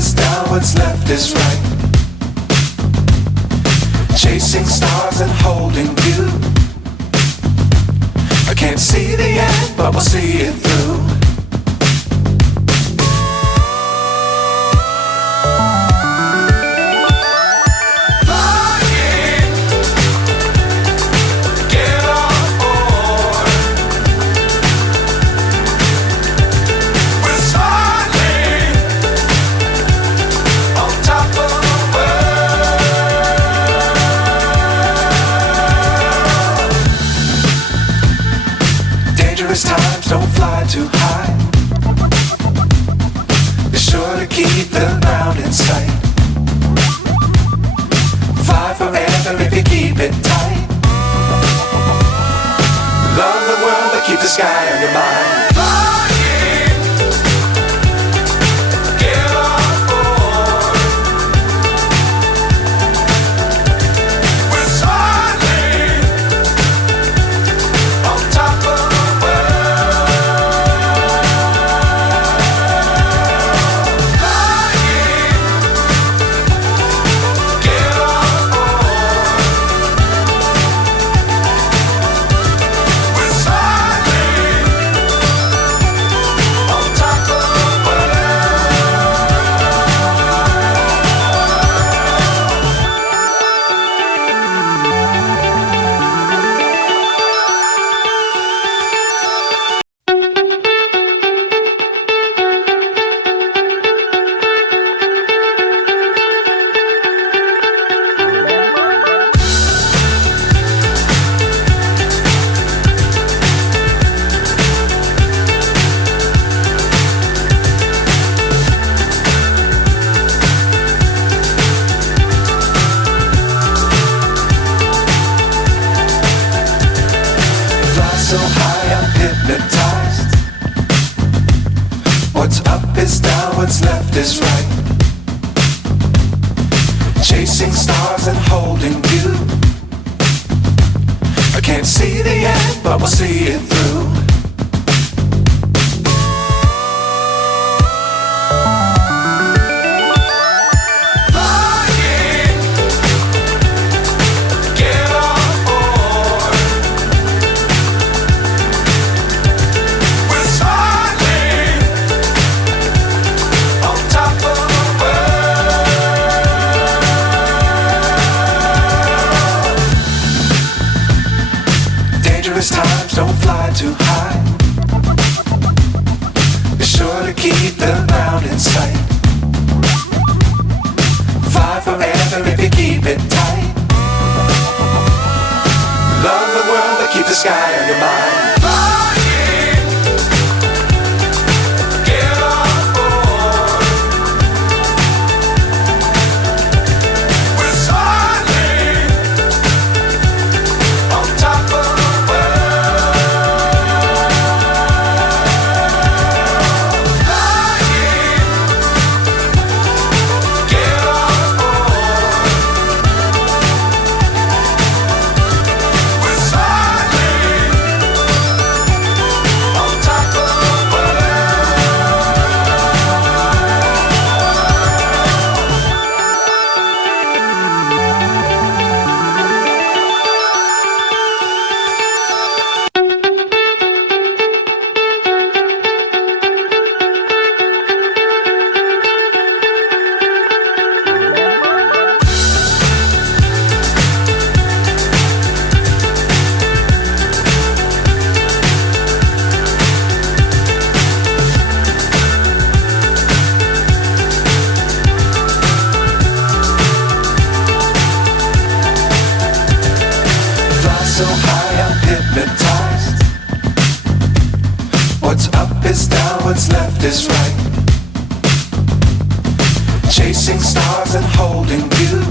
is down, what's left is right. Chasing stars and holding you. I can't see the end, but we'll see it through. Times don't fly too high. Be sure to keep the ground in sight. Fly forever if you keep it tight. Love the world but keep the sky on your mind. So high I'm hypnotized. What's up is down, what's left is right. Chasing stars and holding you. I can't see the end, but we'll see it through. Times don't fly too high. Be sure to keep the ground in sight. Fly forever if you keep it tight. Love the world but keep the sky on your mind. So high I'm hypnotized. What's up is down, what's left is right. Chasing stars and holding you.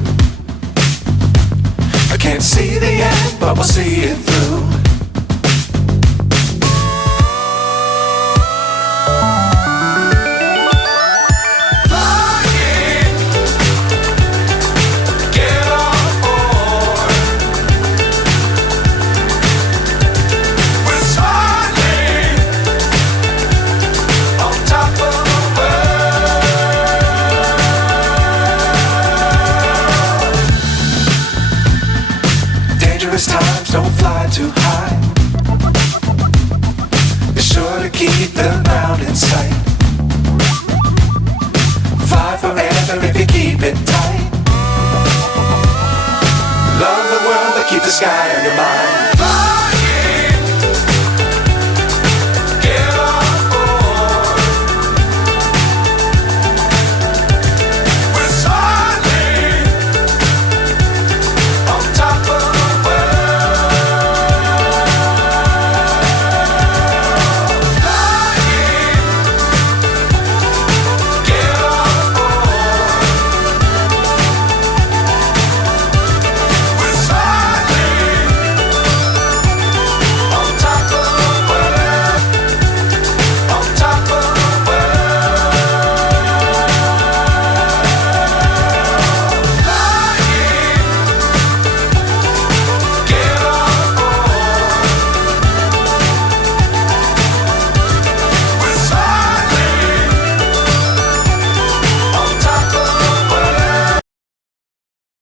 I can't see the end, but we'll see it through. the sky on your mind.